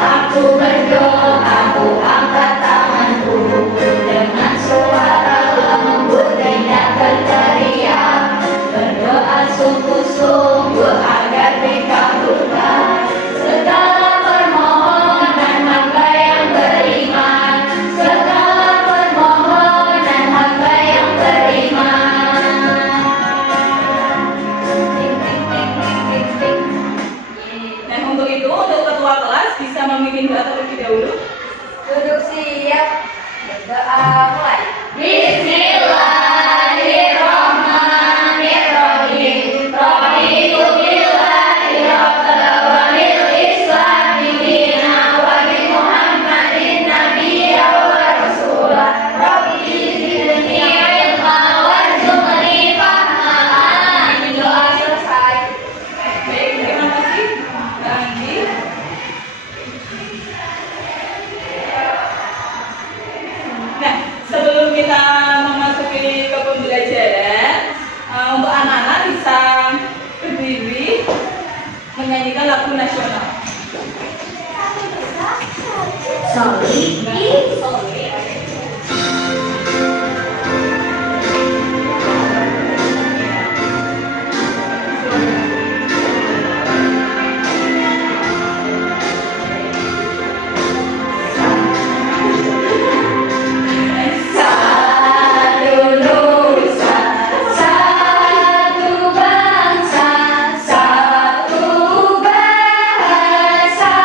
Aku berdoa, ku angkat tanganku dengan suara lembut tidak berteriak, berdoa sungguh-sungguh agar dikabulkan segala permohonan hamba yang beriman, segala permohonan hamba yang beriman. Dan untuk itu, untuk ketua kelas bisa memimpin doa terlebih dahulu. Duduk siap, berdoa mulai. Bismillahirrahmanirrahim. Raditu billahi rabbil awalil islami dina wa bi Muhammadin nabiyya wa rasulah. Rabbi zidni ilma warzuqni fahma. Amin. Doa selesai. Baik, terima kasih. Andi. Nah, sebelum kita memasuki ke pembelajaran, untuk anak-anak bisa berdiri menyanyikan lagu nasional. Sorry. Satu nusa, satu bangsa, satu bahasa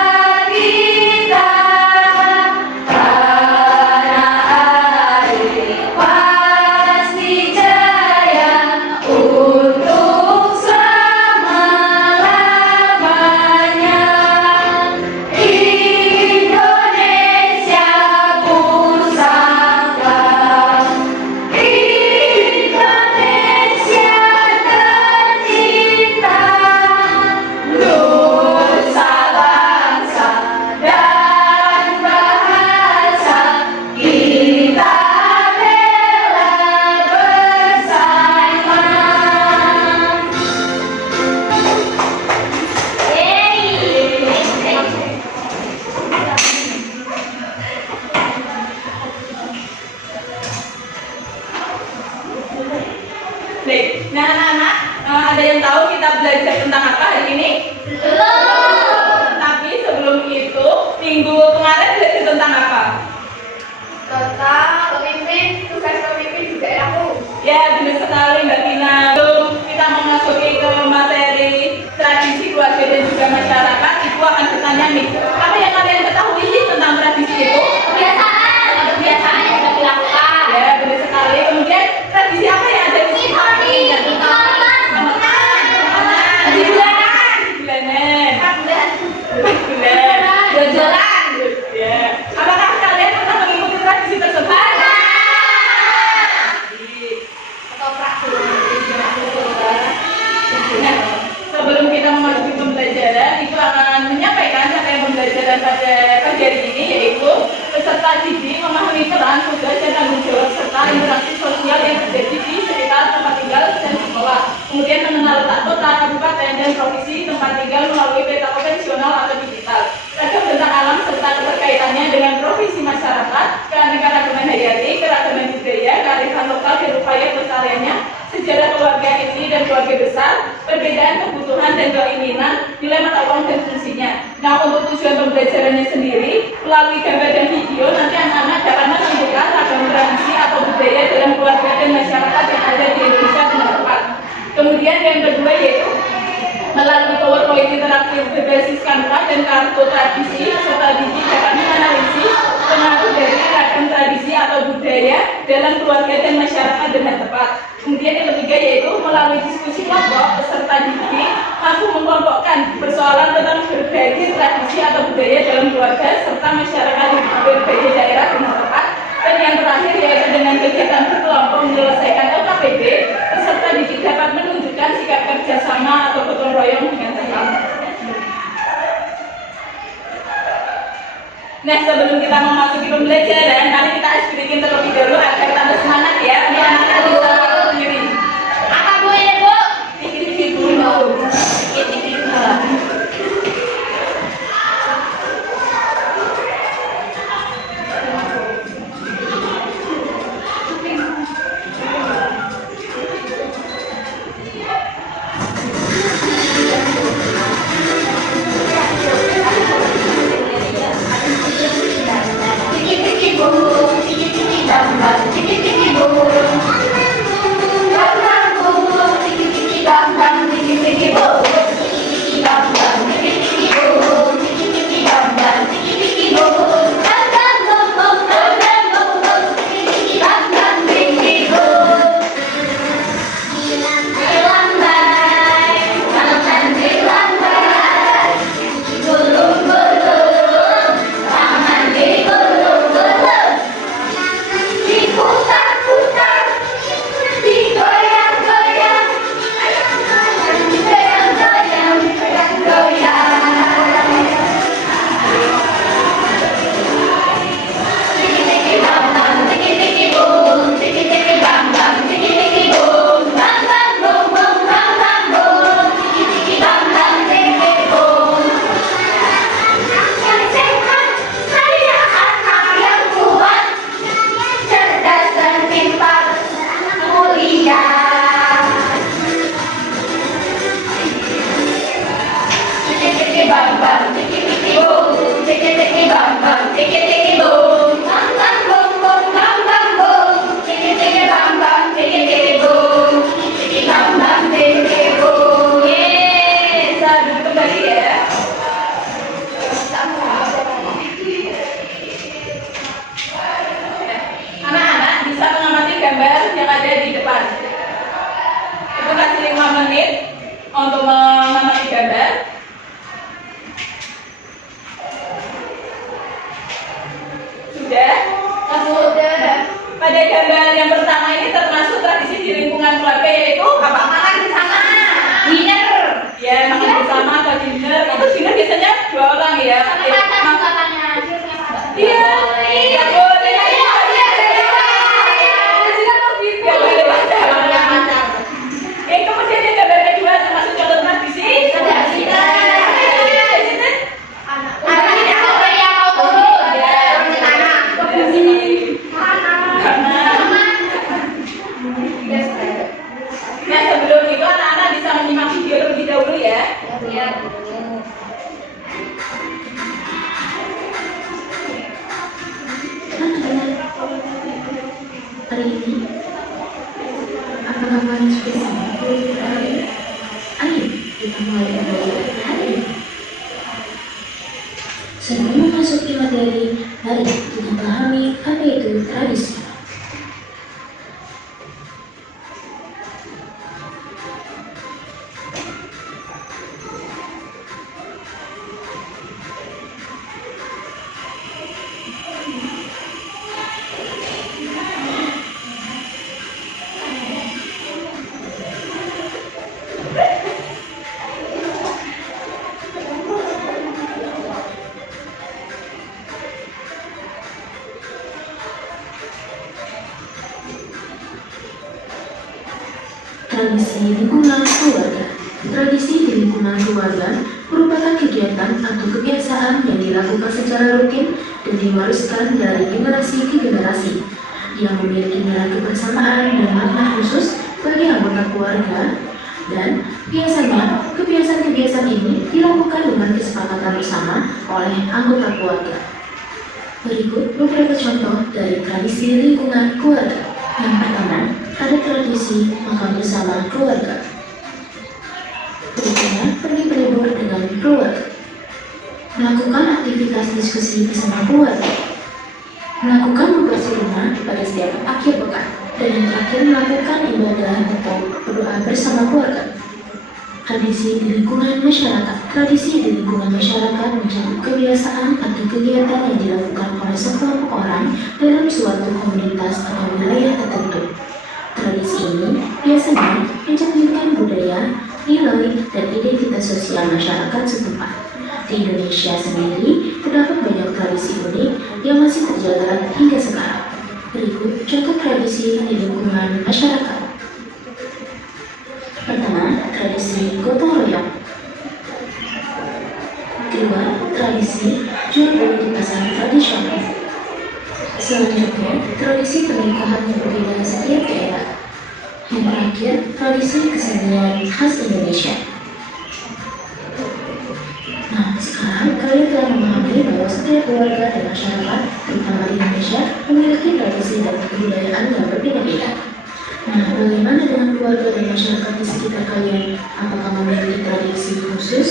kita. Tanah air pasti jaya untuk selama-lamanya. Indonesia pusaka, Indonesia tercinta, nusa bangsa dan bahasa kita bela bersama. Baik, nah anak-anak, ada yang tahu kita belajar tentang apa hari ini? Tapi sebelum itu, minggu kemarin belajar tentang apa? Tentang pemimpin, tugas pemimpin di daerahku. Ya, benar sekali Mbak Tina. Sebelum kita memasuki ke materi tradisi keluarga dan juga masyarakat, Ibu akan bertanya nih, apa yang kalian ketahui sih tentang tradisi itu? Kebiasaan yang sudah dilakukan. Ya, benar sekali. Kemudian tradisi apa yang ada di sini? Jalan. Ya. Apakah kalian pernah mengikuti tradisi tersebut? Nah, sebelum kita memasuki pembelajaran, Ibu akan menyampaikan capaian pembelajaran pada pagi hari ini, yaitu peserta didik memahami peran, tugas, dan tanggung jawab serta interaksi sosial yang terjadi di sekitar tempat tinggal dan sekolah. Kemudian mengenal letak kota, kabupaten, dan provinsi tempat tinggal melalui peta konvensional atau digital. Ragam bentang alam serta keterkaitannya dengan profesi masyarakat, keanekaragaman hayati, keragaman budaya, kearifan lokal, dan upaya pelestariannya, sejarah keluarga inti dan keluarga besar, perbedaan kebutuhan dan keinginan, nilai mata uang dan fungsinya. Nah, untuk tujuan pembelajarannya sendiri, melalui gambar dan video, nanti anak-anak dapat menentukan ragam tradisi atau budaya dalam keluarga dan masyarakat yang ada di Indonesia dengan tepat. Kemudian yang kedua yaitu melalui PowerPoint interaktif berbasis Canva dan kartu tradisi, serta didik dapat menganalisis pengaruh dari ragam tradisi atau budaya dalam keluarga dan masyarakat dengan tepat. Kemudian yang ketiga yaitu melalui diskusi kelompok, peserta didik mampu mengelompokkan persoalan tentang berbagai tradisi atau budaya dalam keluarga serta masyarakat di berbagai daerah dengan tepat. Dan yang terakhir yaitu dengan kegiatan berkelompok menyelesaikan LKPD, peserta didik dapat menunjukkan sikap kerjasama atau gotong royong dengan tepat. Nah, sebelum kita memasuki pembelajaran, mari kita icebreaking terlebih dahulu agar tambah semangat ya. Ini anak-anak bisa berdiri. Apa Bu ya Bu? Dikit-dikit dulu. Dikit-dikit. ya. Sama pacar juga tanya dia punya pacar. Iya, nggak boleh. Nggak boleh pacaran. Kemudian yang gambar kedua termasuk contoh tradisi. Nah, sebelum itu anak-anak bisa menyimak video terlebih dahulu ya. Hari ini, apakah kalian sudah siap untuk hari? Ayo, kita mulai belajar hari ini. Sebelum memasuki materi, mari kita pahami apa itu tradisi. Tradisi lingkungan keluarga. Tradisi di lingkungan keluarga merupakan kegiatan atau kebiasaan yang dilakukan secara rutin dan diwariskan dari generasi ke generasi, yang memiliki nilai kebersamaan dan makna khusus bagi anggota keluarga, dan biasanya kebiasaan-kebiasaan ini dilakukan dengan kesepakatan bersama oleh anggota keluarga. Berikut beberapa contoh dari tradisi lingkungan keluarga. Yang pertama, ada tradisi makan bersama keluarga. Berikutnya, pergi berlibur dengan keluarga. Melakukan aktivitas diskusi bersama keluarga. Melakukan tugas rumah pada setiap akhir pekan. Dan yang terakhir, melakukan ibadah atau berdoa bersama keluarga. Tradisi di lingkungan masyarakat. Tradisi di lingkungan masyarakat mencakup kebiasaan atau kegiatan yang dilakukan oleh sekelompok orang dalam suatu komunitas atau wilayah tertentu. Tradisi ini biasanya mencerminkan budaya, nilai, dan identitas sosial masyarakat setempat. Di Indonesia sendiri, terdapat banyak tradisi unik yang masih terjaga hingga sekarang. Berikut contoh tradisi di lingkungan masyarakat. Pertama, tradisi gotong royong. Kedua, tradisi jual beli di pasar tradisional. Selanjutnya, tradisi pernikahan yang berbeda setiap daerah. Yang terakhir, tradisi kesenian khas Indonesia. Nah, sekarang kalian telah memahami bahwa setiap keluarga dan masyarakat, terutama di Indonesia, memiliki tradisi dan kebudayaan yang berbeda-beda. Nah, bagaimana dengan keluarga dan masyarakat di sekitar kalian? Apakah memiliki tradisi khusus?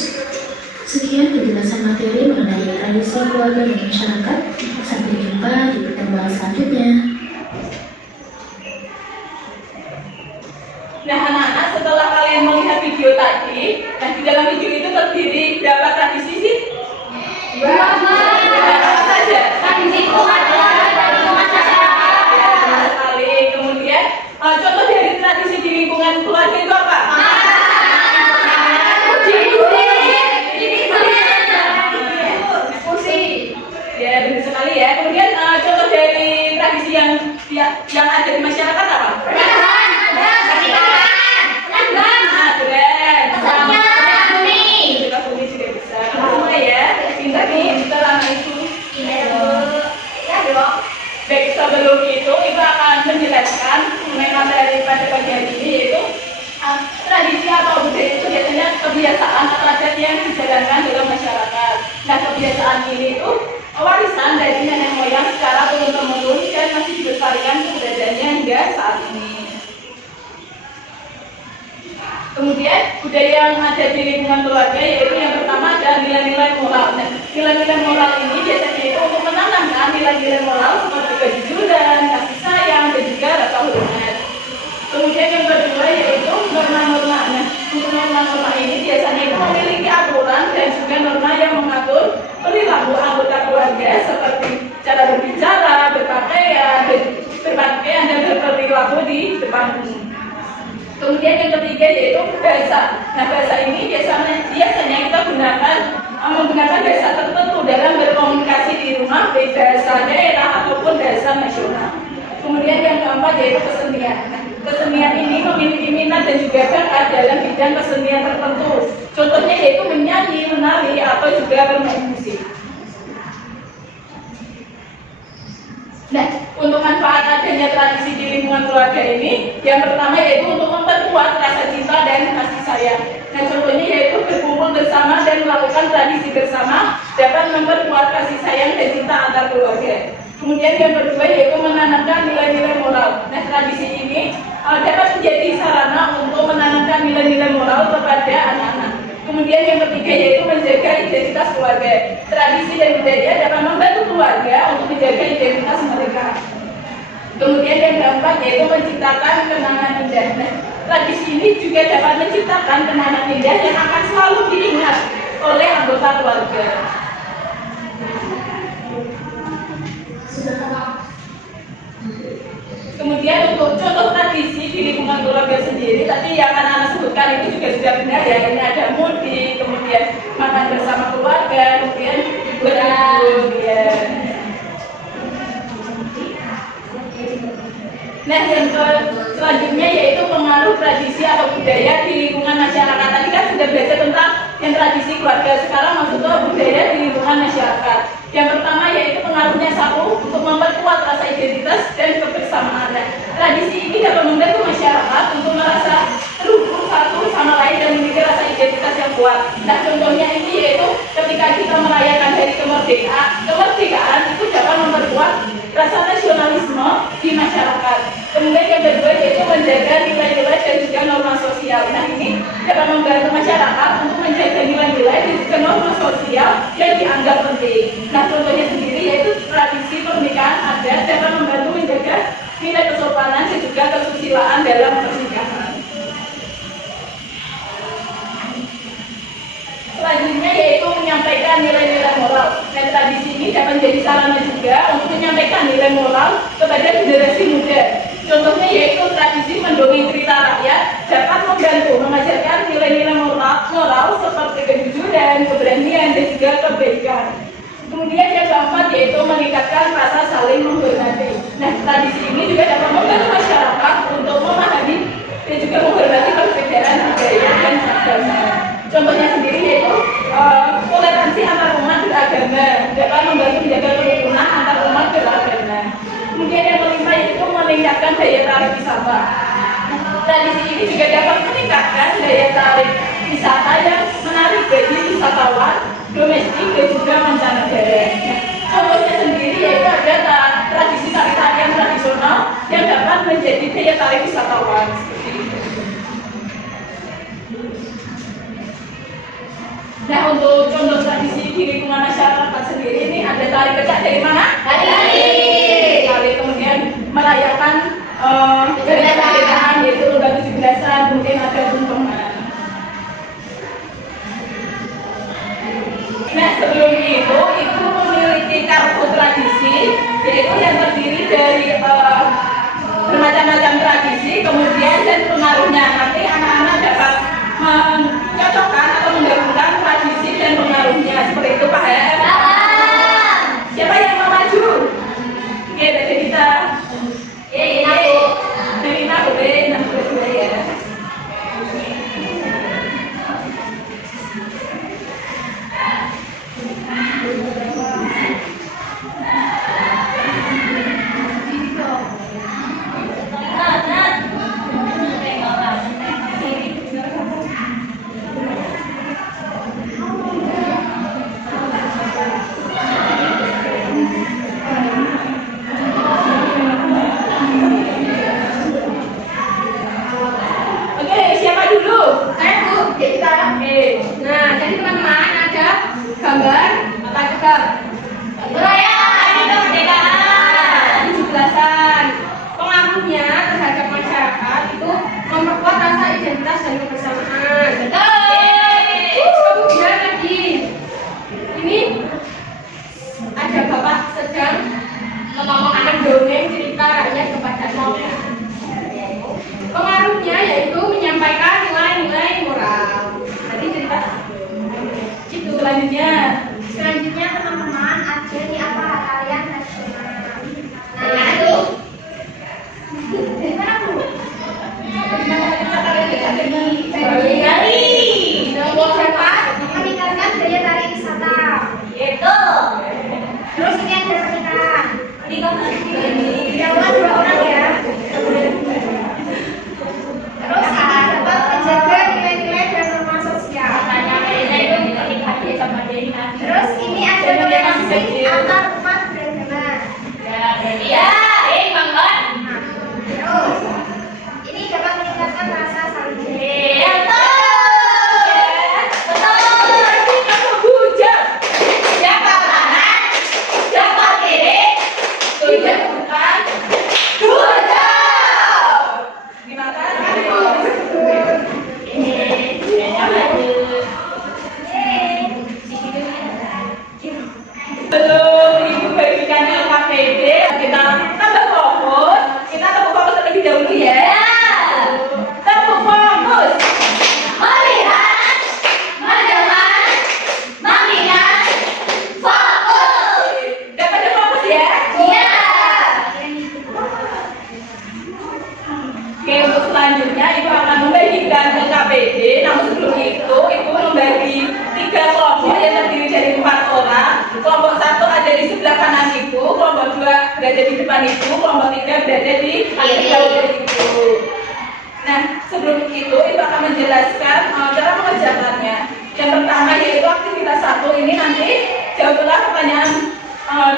Sekian penjelasan materi mengenai tradisi keluarga dan masyarakat. Sampai jumpa di pertemuan selanjutnya. Nah, anak-anak, setelah kalian melihat video tadi, nah di dalam video itu terdiri berapa tradisi sih? Berapa saja? Tradisi keluarga dan masyarakat. Ya, benar sekali. Kemudian, contoh dari tradisi di lingkungan keluarga itu apa? Ya, benar sekali ya. Kemudian contoh dari tradisi yang ada di masyarakat apa? Baik, sebelum itu Ibu akan menjelaskan mengenai materi pada pagi hari ini, yaitu tradisi atau budaya itu biasanya kebiasaan atau adat yang dijalankan dalam masyarakat. Nah, kebiasaan ini itu warisan dari nenek moyang secara turun-temurun dan masih dilestarikan keberadaannya hingga saat ini. Kemudian budaya yang ada di lingkungan keluarga, yaitu yang pertama adalah nilai-nilai moral. Nah, nilai-nilai moral ini biasanya itu untuk menanamkan nilai-nilai moral seperti kejujuran, kasih sayang, dan juga rasa hormat. Kemudian yang kedua yaitu norma-norma. Nah, untuk norma-norma ini biasanya itu memiliki aturan dan juga norma yang mengatur perilaku anggota keluarga seperti cara berbicara, berpakaian, dan berperilaku di depan umum. Kemudian yang ketiga yaitu bahasa. Nah, bahasa ini biasanya kita menggunakan bahasa tertentu dalam berkomunikasi di rumah, baik bahasa daerah ataupun bahasa nasional. Kemudian yang keempat yaitu kesenian. Kesenian ini memiliki minat dan juga bakat dalam bidang kesenian tertentu. Contohnya yaitu menyanyi, menari, atau juga bermain musik. Nah, untuk manfaat adanya tradisi di lingkungan keluarga ini, yang pertama yaitu untuk memperkuat rasa cinta dan kasih sayang. Nah, contohnya yaitu berkumpul bersama dan melakukan tradisi bersama dapat memperkuat kasih sayang dan cinta antar keluarga. Kemudian yang kedua yaitu menanamkan nilai-nilai moral. Nah, tradisi ini dapat menjadi sarana untuk menanamkan nilai-nilai moral kepada anak-anak. Kemudian yang ketiga yaitu menjaga identitas keluarga. Tradisi dan budaya dapat membantu keluarga untuk menjaga identitas mereka. Kemudian yang keempat yaitu menciptakan kenangan indah. Nah, tradisi ini juga dapat menciptakan kenangan indah yang akan selalu diingat oleh anggota keluarga. Kemudian untuk contoh tradisi di lingkungan keluarga sendiri, tadi yang anak-anak sebutkan itu juga sudah benar ya. Ini ada mudik, kemudian makan bersama keluarga, kemudian berlibur. Ya. Nah, yang selanjutnya yaitu pengaruh tradisi atau budaya di lingkungan masyarakat. Tadi kan sudah belajar tentang yang tradisi keluarga, sekarang masuk ke budaya di lingkungan masyarakat. Yang pertama yaitu pengaruhnya satu untuk memperkuat rasa identitas dan kebersamaan. Nah, tradisi ini dapat membantu masyarakat untuk merasa terhubung satu sama lain dan memiliki rasa identitas yang kuat. Nah, contohnya ini yaitu ketika kita merayakan hari kemerdekaan itu dapat memperkuat rasa nasionalisme di masyarakat. Kemudian yang kedua yaitu menjaga nilai-nilai dan juga norma sosial. Nah, ini dapat membantu masyarakat untuk menjaga nilai-nilai dan juga norma sosial yang dianggap penting. Nah, contohnya sendiri yaitu tradisi pernikahan adat dapat membantu menjaga nilai kesopanan dan juga kesusilaan dalam pernikahan. Selanjutnya yaitu menyampaikan nilai-nilai moral. Dan tradisi ini dapat menjadi sarana juga untuk menyampaikan nilai moral kepada generasi muda. Contohnya yaitu tradisi mendongeng cerita rakyat dapat membantu mengajarkan nilai-nilai moral seperti kejujuran, keberanian, dan juga kebaikan. Kemudian yang keempat yaitu meningkatkan rasa saling menghormati. Nah, tradisi ini juga dapat membantu masyarakat untuk memahami dan juga menghormati perbedaan budaya dan agama. Contohnya sendiri yaitu toleransi antar umat beragama dapat membantu menjaga kerukunan antar umat beragama. Kemudian yang kelima yaitu meningkatkan daya tarik wisata. Tradisi ini juga dapat meningkatkan daya tarik wisata yang menarik bagi wisatawan domestik dan juga mancanegara. Contohnya sendiri yaitu ada tradisi tari-tarian tradisional yang dapat menjadi daya tarik wisatawan. Nah, untuk contoh tradisi di lingkungan masyarakat sendiri ini ada tari kecak dari mana? Tari. Kemudian merayakan kemerdekaan yaitu tanggal 17-an, kemudian ada tumpengan. Nah, sebelum itu memiliki kartu tradisi yaitu yang terdiri dari bermacam-macam tradisi, kemudian dan pengaruhnya. Nanti anak-anak dapat mencocokkan atau menggabungkan tradisi dan pengaruhnya. Seperti itu, Pak ya? Siapa yang mau maju? Oke, dari kita. Dari Nina boleh ya. Nah, jadi teman-teman ada gambar apa coba? Perayaan kemerdekaan 17-an. Pengaruhnya terhadap masyarakat itu memperkuat rasa identitas dan kebersamaan. Kemudian lagi ini ada bapak sedang mendongeng cerita rakyat kepada anak. Pengaruhnya yaitu menyampaikan nilai-nilai moral. Tadi cerita itu selanjutnya tentang Sudah bukan. Sudah. Terima kasih. Belum Ibu bagikan LKPD, kita tambah fokus. Kita tepuk fokus terlebih dahulu ya. Tepuk fokus. Melihat, mendengar, mengingat, fokus. Dapat fokus ya? Iya. Oke, untuk selanjutnya Ibu akan membagikan LKPD. Namun sebelum itu Ibu membagi 3 kelompok yang terdiri dari 4 orang. Kelompok 1 ada di sebelah kanan Ibu, kelompok 2 berada di depan Ibu, kelompok 3 berada di kiri Ibu. Nah, sebelum itu Ibu akan menjelaskan cara mengerjakannya. Yang pertama yaitu aktivitas 1 ini nanti jawablah pertanyaan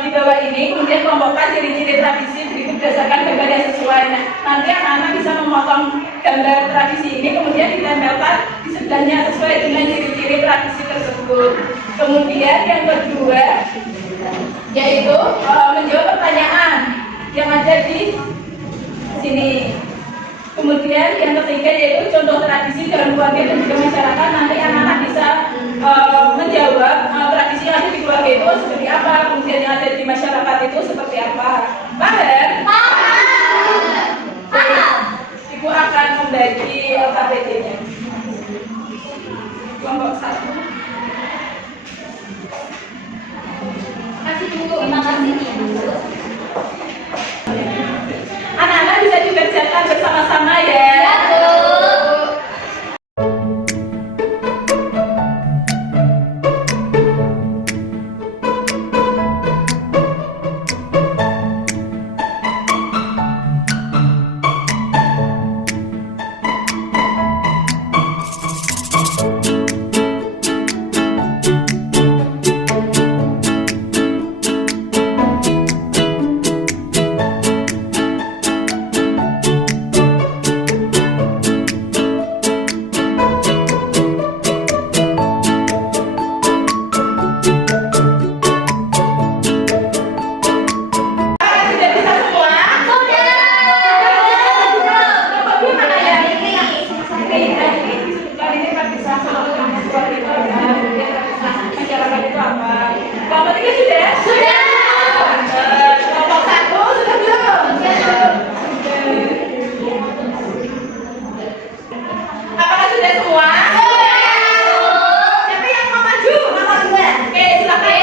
di bawah ini, kemudian kelompokkan ciri-ciri tradisi berikut berdasarkan gambar yang sesuai. Nah, nanti anak-anak bisa memotong gambar tradisi ini, kemudian ditempelkan di sebelahnya sesuai dengan ciri-ciri tradisi tersebut. Kemudian yang kedua yaitu menjawab pertanyaan yang ada di sini. Kemudian yang ketiga yaitu contoh tradisi dalam keluarga dan juga masyarakat. Nanti anak-anak bisa menjawab tradisi yang ada di keluarga itu seperti apa, kemudian yang ada di masyarakat itu seperti apa. Paham? Paham. Ibu akan membagi LKPD-nya. Kelompok 1. Kasih dulu, terima kasih nih Bu. Anak-anak bisa dikerjakan bersama-sama ya. Ya Bu. Sudah bisa semua? Bagaimana ya? Masyarakat itu apa? Kelompok 3 sudah? Sudah. Kelompok 1 sudah belum? Apakah sudah semua? Siapa yang mau maju? Nomor 2. Oke, silakan.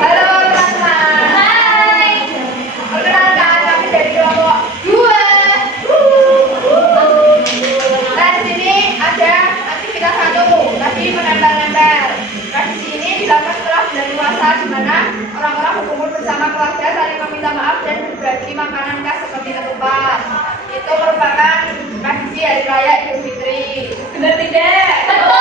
Halo teman-teman. Hai. Perkenalkan, kami dari kelompok 2. Nah, di sini ada aktivitas 1, tadi menempel-nempel. Tradisi ini dilakukan setelah bulan puasa, di mana orang-orang berkumpul bersama keluarga saling meminta maaf dan berbagi makanan khas seperti ketupat. Itu merupakan tradisi hari raya Idul Fitri. Benar tidak? Betul.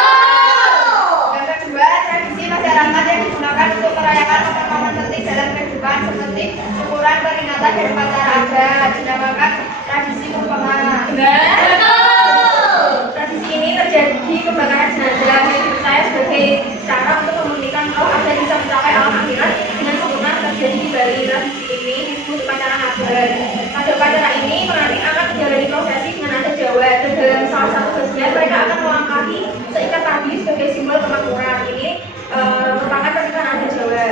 Yang kedua, tradisi masyarakat yang digunakan untuk merayakan momen-momen penting dalam kehidupan seperti syukuran, peringatan, dan upacara adat dinamakan tradisi kumpengan. Betul. Tradisi ini terjadi kebakaran jenazah yang dipercaya sebagai cara untuk memulihkan roh agar bisa mencapai alam akhirat dengan sempurna terjadi di Bali. Tradisi ini disebut upacara adat. Pada upacara ini pengantin akan menjalani prosesi dengan adat Jawa dan dalam salah satu bagian mereka akan melangkahi seikat tadi sebagai simbol kemakmuran. Ini merupakan pernikahan adat Jawa.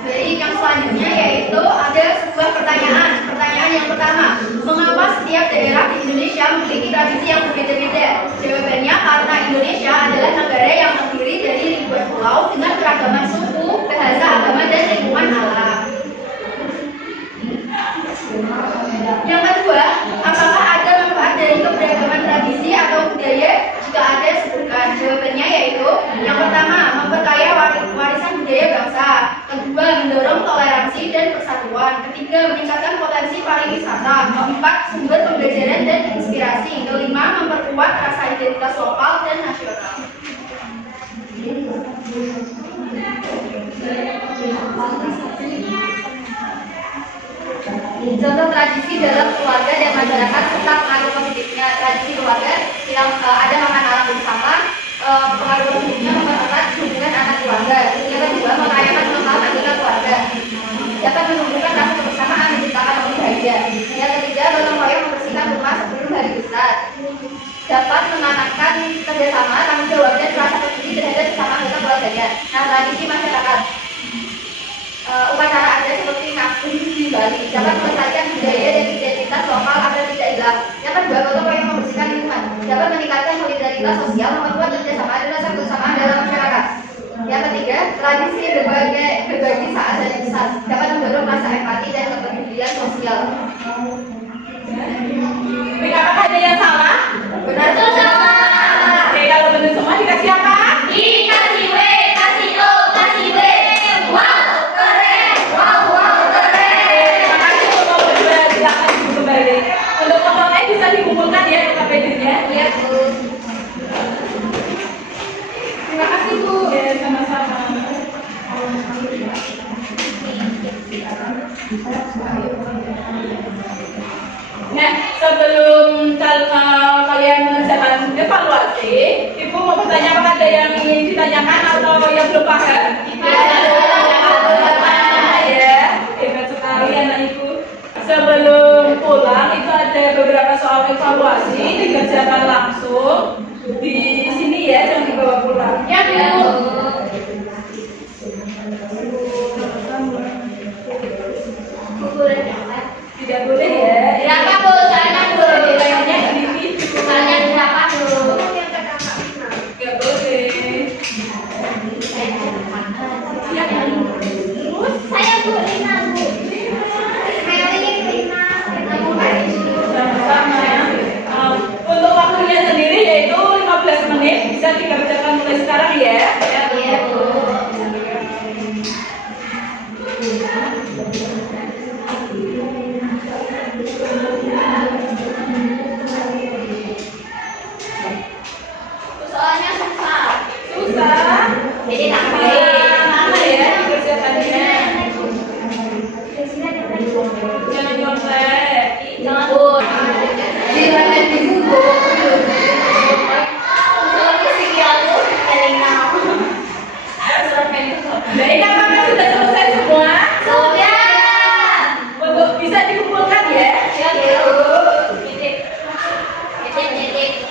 Baik, yang selanjutnya yaitu ada sebuah pertanyaan. Pertanyaan yang pertama, mengapa setiap daerah di Indonesia memiliki tradisi yang berbeda-beda? Jawabannya karena Indonesia adalah negara yang terdiri dari ribuan pulau dengan keragaman suku, bahasa, agama, dan lingkungan alam. Yang kedua, apakah ada manfaat dari keberagaman tradisi atau budaya? Jika ada, sebutkan. Jawabannya yaitu yang pertama, memperkaya warisan budaya bangsa. Kedua, mendorong toleransi dan persatuan. Ketiga, meningkatkan potensi pariwisata. Keempat, sumber pembelajaran dan inspirasi. Kelima, memperkuat rasa identitas lokal. dan nasional. Contoh tradisi dalam keluarga dan masyarakat serta pengaruh positifnya. Tradisi keluarga yang ada makan malam bersama, pengaruh positifnya mempererat hubungan anak keluarga. Yang kedua, merayakan ulang tahun anggota keluarga, dapat menumbuhkan rasa kebersamaan, menciptakan momen bahagia. Yang ketiga, gotong royong membersihkan rumah sebelum hari besar, dapat menanamkan kerjasama, tanggung jawab dan rasa peduli terhadap sesama anggota keluarganya. Nah, tradisi masyarakat, upacara adat seperti ngabung di Bali dapat melestarikan budaya dan identitas lokal agar tidak hilang. Yang kedua, gotong royong membersihkan lingkungan, dapat meningkatkan solidaritas sosial, memperkuat kerjasama dan rasa kebersamaan dalam masyarakat. Yang ketiga, tradisi berbagi saat dan besar dapat mendorong rasa empati dan kepedulian sosial. Baik, apakah ada yang salah? Benar tuh salah. Oke, kalau benar semua dikasih apa? Dikasih W, kasih O, kasih B. Wow, keren. Wow, keren. Terima kasih untuk berdua, silakan ibu kembali. Untuk totalnya bisa dikumpulkan ya KPD-nya. Iya, Bu. Terima kasih, Bu. Ya, sama-sama. Nah, sebelum kalian mengerjakan evaluasi, Ibu mau bertanya apakah ada yang ingin ditanyakan atau yang belum paham? Ya, hebat sekali anak Ibu. Sebelum pulang, itu ada beberapa soal evaluasi dikerjakan langsung di sini ya, jangan dibawa pulang. Ya, Bu. Tidak boleh ya. Berapa, Bu? Soalnya, Bu. Nilainya sedikit. Soalnya berapa, Bu? Nggak boleh. Saya, Bu, 5, Bu. Meli, 5. Sama-sama. Untuk waktunya sendiri yaitu 15 menit, bisa dikerjakan mulai sekarang ya. Iya, Bu. Soalnya susah. Susah. Jadi tak Lama ya dikerjakannya. Jangan nyontek. Jangan, Bu. Silakan dibuku. Soalnya sih aku telinga. Baik, apakah sudah selesai semua? Sudah. Untuk bisa dikumpulkan ya. Ya, Bu. Titik. Titik.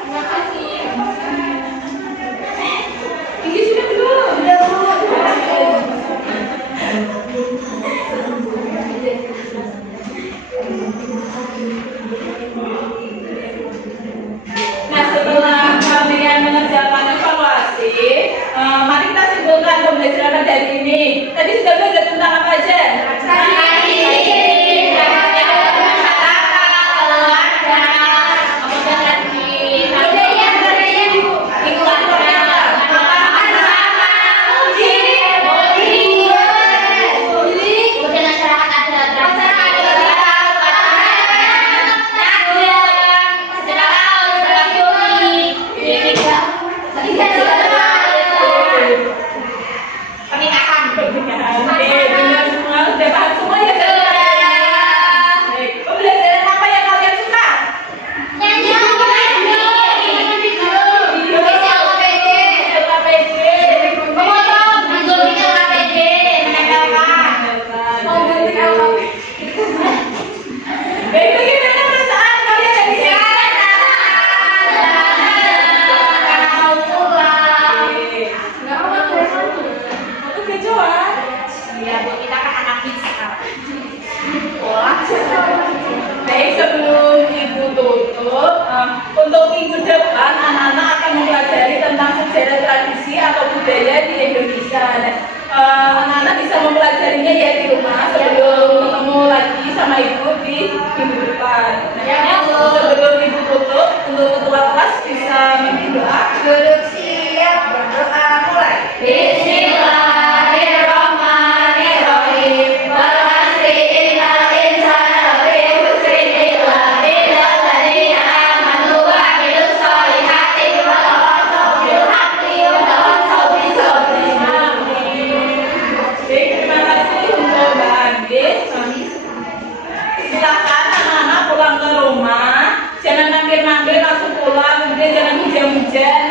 Terima kasih. Ini sudah belum? Nah, setelah kalian mengerjakan evaluasi, mari kita simpulkan pembelajaran dari ini. Tadi sudah belajar tentang apa aja? Pernikahan. Oke, benar semua. Sudah paham semua ya? Baik. Pembelajaran apa yang kalian suka? LKPD. Baik, bagaimana perasaan kalian dari sini? Aku kecoa. Baik, sebelum Ibu tutup, untuk minggu depan anak-anak akan mempelajari tentang sejarah tradisi atau budaya di Indonesia. Dan, anak-anak bisa mempelajarinya ya di rumah sebelum ketemu lagi sama Ibu di minggu depan. Nah, sebelum Ibu tutup, untuk ketua kelas bisa memimpin doa. Duduk siap, berdoa mulai. Bismillahirrahmanirrahim. hujan.